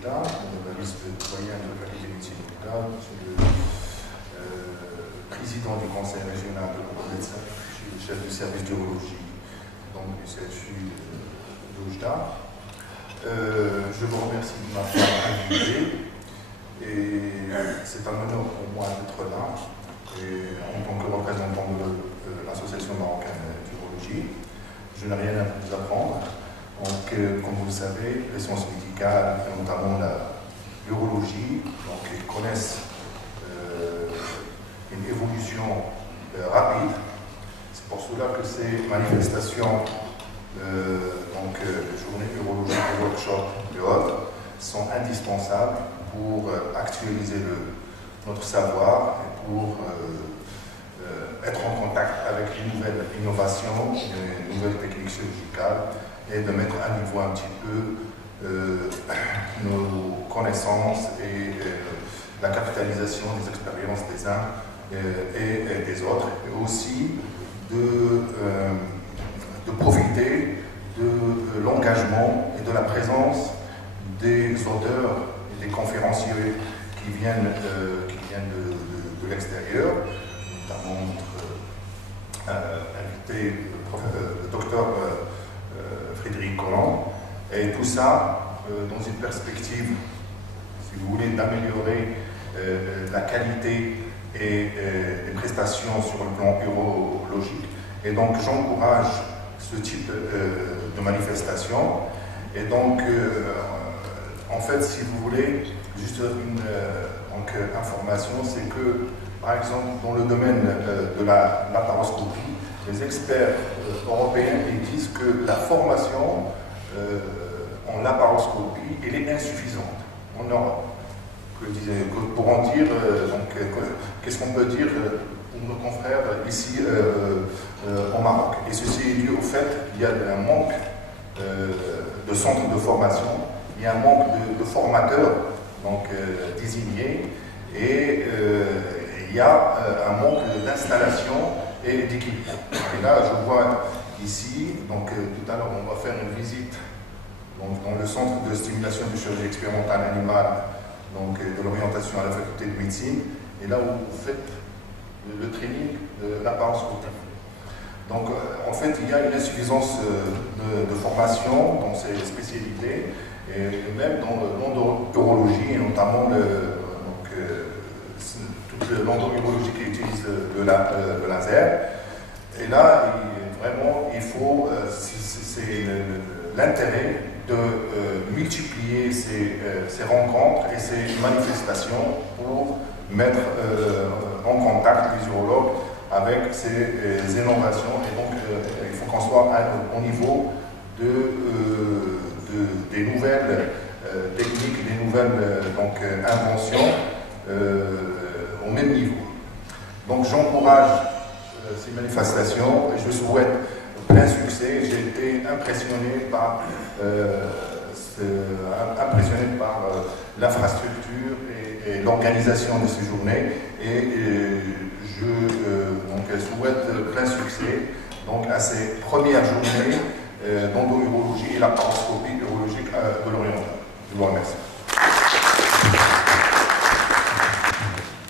Doujda, la vice-doyenne de la faculté de médecine de Doujda, le président du conseil régional de l'Euromédecin, je suis le chef du service d'urologie donc du CHU Doujda. Je vous remercie de m'avoir invité et c'est un honneur pour moi d'être là et en tant que représentant de l'association marocaine d'urologie. Je n'ai rien à vous apprendre. Donc, comme vous le savez, les sciences médicales, et notamment l'urologie, ils connaissent une évolution rapide. C'est pour cela que ces manifestations, journée urologique, workshop et autres, sont indispensables pour actualiser notre savoir et pour être en contact avec les nouvelles innovations, les nouvelles techniques chirurgicales et de mettre à niveau un petit peu nos connaissances et la capitalisation des expériences des uns et des autres, et aussi de profiter de l'engagement et de la présence des auteurs et des conférenciers qui viennent de l'extérieur, notamment notre invité, le docteur Frédéric Colomb, et tout ça dans une perspective, si vous voulez, d'améliorer la qualité et les prestations sur le plan urologique. Et donc j'encourage ce type de manifestation. Et donc, en fait, si vous voulez, juste une information, c'est que, par exemple, dans le domaine de la laparoscopie, les experts européens ils disent que la formation en laparoscopie elle est insuffisante en Europe. Que pourront dire, qu'est-ce qu'on peut dire pour nos confrères ici au Maroc. Et ceci est dû au fait qu'il y a un manque de centres de formation, il y a un manque de formateurs désignés, et il y a un manque d'installation et d'équipement. Et là, je vois ici, tout à l'heure, on va faire une visite dans le centre de stimulation de chirurgie expérimentale animale, de l'orientation à la faculté de médecine, et là où vous faites le training de laparoscopie. Donc, en fait, il y a une insuffisance de formation dans ces spécialités, et même dans l'endourologie, et notamment toute l'endourologie qui utilise le laser. Et là, vraiment, il faut, c'est l'intérêt de multiplier ces rencontres et ces manifestations pour mettre en contact les urologues avec ces innovations. Et donc, il faut qu'on soit au niveau des nouvelles techniques, des nouvelles inventions au même niveau. Donc, j'encourage ces manifestations et je souhaite plein succès. J'ai été impressionné par l'infrastructure et l'organisation de ces journées, et je souhaite plein succès à ces premières journées d'endourologie et laparoscopie urologique de l'Orient. Je vous remercie.